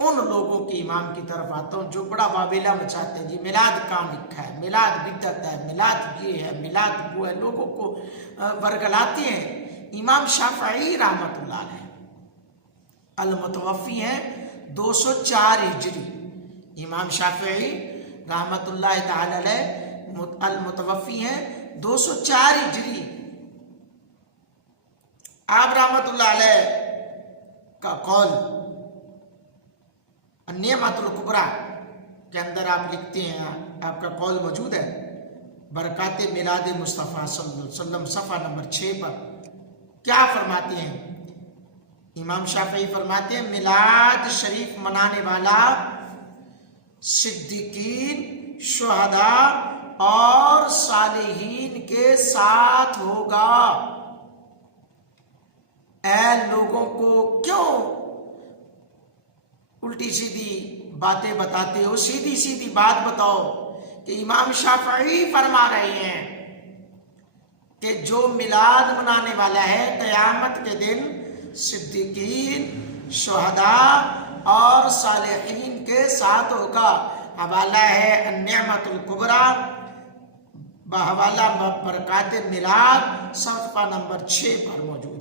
उन लोगों के इमाम की तरफ आता हूँ जो बड़ा वावेला मचाते हैं, जी मिलाद कहाँ लिखा है, मिलाद बिदअत है, मिलाद ये है, मिलाद वो है, लोगों को वर्गलाते हैं। इमाम शाफई रहमतुल्लाह अलैह अल-मुतवफ़ी हैं 204 हिजरी। इमाम शाफई रहमतुल्लाह ताला अलैह अल-मुतवफ़ी हैं 204 हिजरी। आप रहमतुल्लाह अलैह का कौल अन्नियमतुल कुबरा के अंदर आप लिखते हैं, आपका कौल मौजूद है बरकात मिलाद मुस्तफ़ा सल्लल्लाहु अलैहि वसल्लम सफ़ा नंबर 6 पर। क्या फरमाते हैं? इमाम शाफई फरमाते हैं मिलाद शरीफ मनाने वाला सिद्दीकीन, शुहदा और सालिहीन के साथ होगा। ऐ लोगों को क्यों उल्टी सीधी बातें बताते हो, सीधी सीधी बात बताओ कि इमाम शाफई फरमा रहे हैं कि जो मिलाद मनाने वाला है क़यामत के दिन सिद्दीकीन, शुहदा और सालिहीन के साथ होगा। हवाला है अन्नियमतुल कुबरा बहवाला बरकात मिलाद सफ़ा नंबर 6 पर मौजूद।